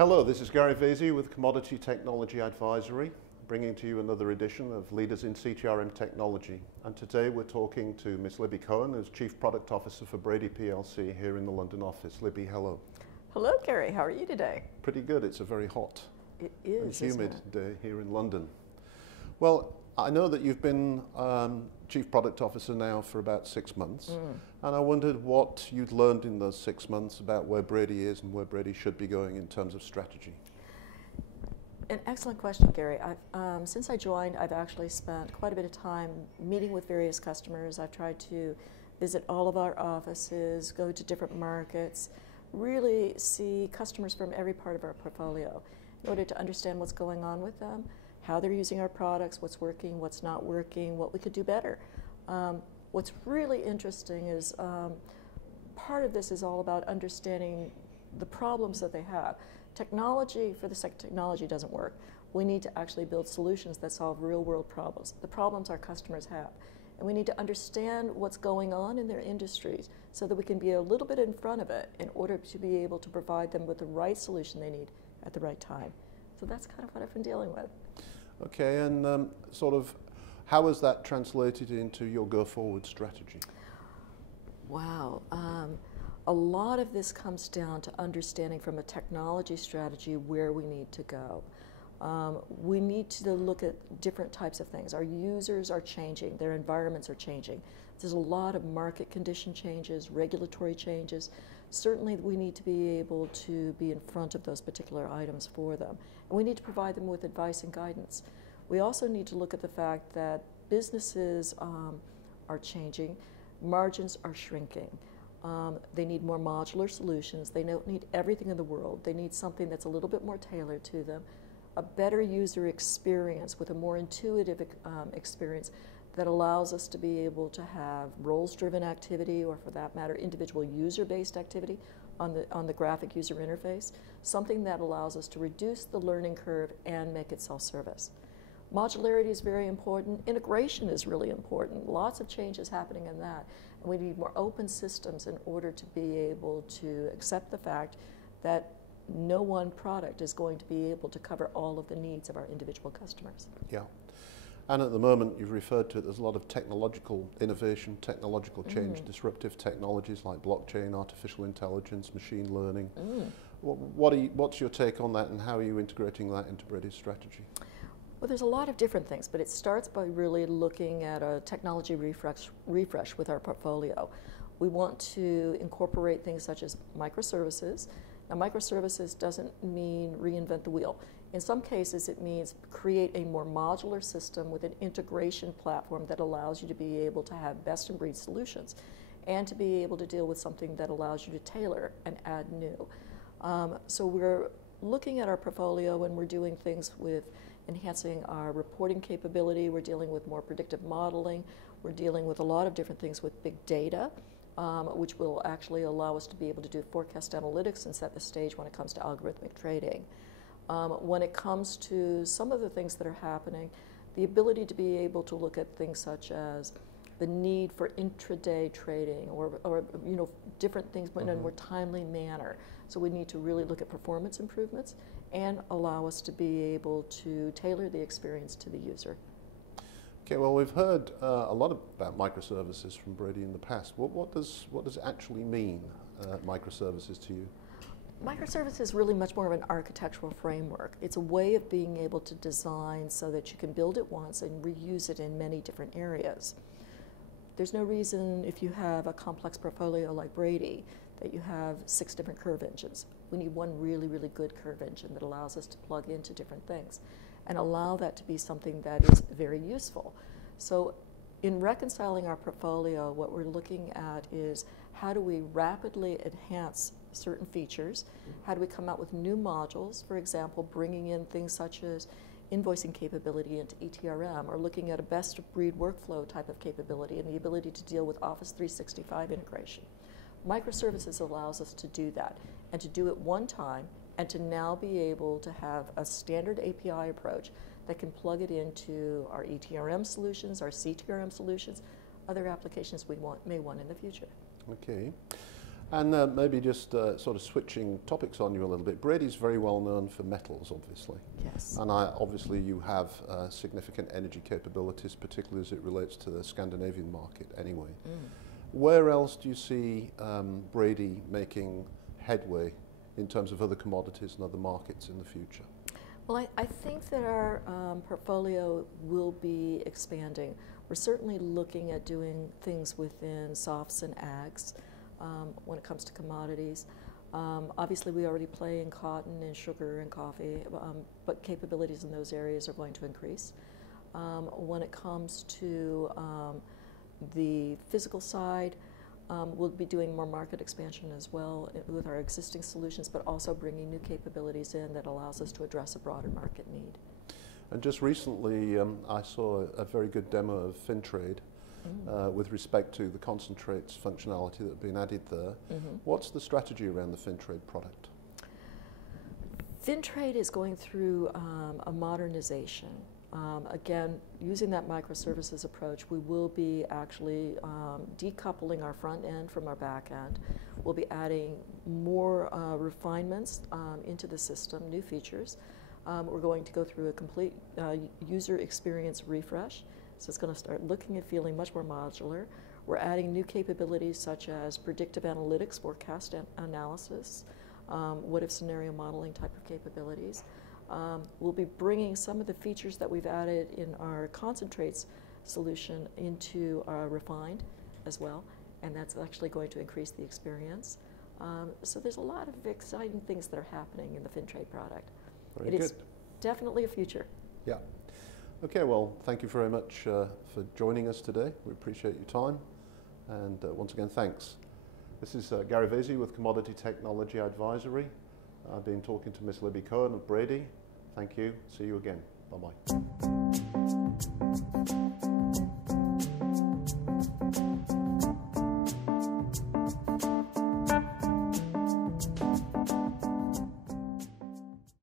Hello, this is Gary Vasey with Commodity Technology Advisory, bringing to you another edition of Leaders in CTRM Technology. And today we're talking to Miss Libby Koehn, who's Chief Product Officer for Brady PLC here in the London office. Libby, hello. Hello, Gary. How are you today? Pretty good. It's a very hot and humid humid day here in London. Well, I know that you've been Chief Product Officer now for about 6 months, and I wondered what you'd learned in those 6 months about where Brady is and where Brady should be going in terms of strategy. An excellent question, Gary. Since I joined, I've actually spent quite a bit of time meeting with various customers. I've tried to visit all of our offices, go to different markets, really see customers from every part of our portfolio in order to understand what's going on with them, how they're using our products, what's working, what's not working, what we could do better. What's really interesting is part of this is all about understanding the problems that they have. Technology for the sake of technology doesn't work. We need to actually build solutions that solve real-world problems, the problems our customers have. And we need to understand what's going on in their industries so that we can be a little bit in front of it in order to be able to provide them with the right solution they need at the right time. So that's kind of what I've been dealing with. Okay, and sort of how has that translated into your go-forward strategy? Wow. A lot of this comes down to understanding from a technology strategy where we need to go. We need to look at different types of things. Our users are changing, their environments are changing. There's a lot of market condition changes, regulatory changes. Certainly we need to be able to be in front of those particular items for them. And we need to provide them with advice and guidance. We also need to look at the fact that businesses are changing, margins are shrinking. They need more modular solutions. They don't need everything in the world. They need something that's a little bit more tailored to them, a better user experience with a more intuitive experience that allows us to be able to have roles-driven activity, or for that matter, individual user-based activity on the graphic user interface, something that allows us to reduce the learning curve and make it self-service. Modularity is very important. Integration is really important. Lots of changes happening in that. And we need more open systems in order to be able to accept the fact that no one product is going to be able to cover all of the needs of our individual customers. Yeah. And at the moment, you've referred to it, there's a lot of technological innovation, technological change, disruptive technologies like blockchain, artificial intelligence, machine learning. What's your take on that, and how are you integrating that into Brady's strategy? Well, there's a lot of different things, but it starts by really looking at a technology refresh with our portfolio. We want to incorporate things such as microservices. Now, microservices doesn't mean reinvent the wheel. In some cases, it means create a more modular system with an integration platform that allows you to be able to have best-in-breed solutions and to be able to deal with something that allows you to tailor and add new. So we're looking at our portfolio, and we're doing things with enhancing our reporting capability. We're dealing with more predictive modeling. We're dealing with a lot of different things with big data, which will actually allow us to be able to do forecast analytics and set the stage when it comes to algorithmic trading. When it comes to some of the things that are happening, the ability to be able to look at things such as the need for intraday trading, or different things but in a more timely manner. So we need to really look at performance improvements and allow us to be able to tailor the experience to the user. Okay, well, we've heard a lot about microservices from Brady in the past. What does it actually mean, microservices, to you? Microservices is really much more of an architectural framework. It's a way of being able to design so that you can build it once and reuse it in many different areas. There's no reason, if you have a complex portfolio like Brady, that you have 6 different curve engines. We need one really, really good curve engine that allows us to plug into different things and allow that to be something that is very useful. So in reconciling our portfolio, what we're looking at is how do we rapidly enhance certain features? How do we come out with new modules? For example, bringing in things such as invoicing capability into ETRM, or looking at a best-of-breed workflow type of capability and the ability to deal with Office 365 integration. Microservices allows us to do that, and to do it one time, and to now be able to have a standard API approach that can plug it into our ETRM solutions, our CTRM solutions, other applications we may want in the future. Okay. And maybe just sort of switching topics on you a little bit. Brady's very well known for metals, obviously. Yes. And obviously you have significant energy capabilities, particularly as it relates to the Scandinavian market anyway. Where else do you see Brady making headway in terms of other commodities and other markets in the future? Well, I think that our portfolio will be expanding. We're certainly looking at doing things within softs and ags when it comes to commodities. Obviously, we already play in cotton and sugar and coffee, but capabilities in those areas are going to increase. When it comes to the physical side, we'll be doing more market expansion as well with our existing solutions, but also bringing new capabilities in that allows us to address a broader market need. And just recently, I saw a very good demo of FinTrade with respect to the concentrates functionality that have been added there. What's the strategy around the FinTrade product? FinTrade is going through a modernization. Again, using that microservices approach, we will be actually decoupling our front end from our back end. We'll be adding more refinements into the system, new features. We're going to go through a complete user experience refresh. So it's going to start looking and feeling much more modular. We're adding new capabilities such as predictive analytics, forecast analysis, what-if scenario modeling type of capabilities. We'll be bringing some of the features that we've added in our concentrates solution into our refined as well, and that's actually going to increase the experience. So there's a lot of exciting things that are happening in the FinTrade product. Very good. It is definitely a future. Yeah. Okay, well, thank you very much for joining us today. We appreciate your time, and once again, thanks. This is Gary Vasey with Commodity Technology Advisory. I've been talking to Miss Libby Koehn of Brady. Thank you. See you again. Bye-bye.